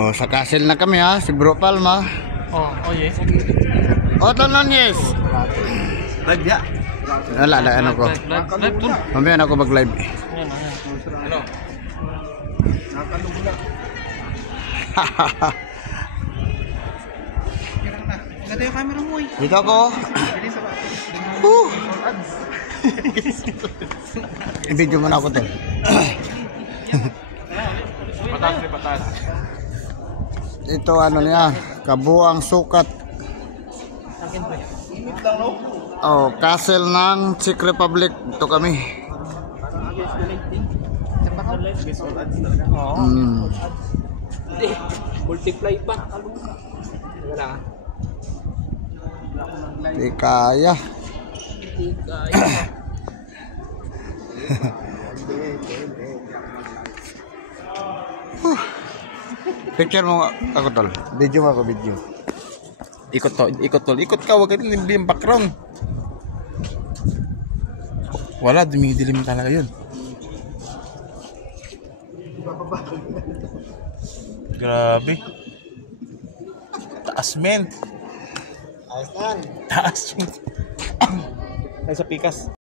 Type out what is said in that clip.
Oh, sa castle na kami ha, si Bro Palma. Oh, yes. Otto Nunez. Live ya. Wala na ano ko. Live tol. Mamaya na ako mag-live. Ano? Ganda yung camera mo eh. Dito ako. I-video mo na ako to. Patas. Ito ano niya, kabuang sukat. Oh, castle ng Czech Republic. Ito kami. Multiply pa. Wala. Di kaya. Picture mo ako tol. Video mo ako video. Ikot tol. Ikot ka, wag ka dilim background. Wala, dumidilim talaga yun. Grabe. Taas men. Ayos na. Taas yun. Ay sa pikas.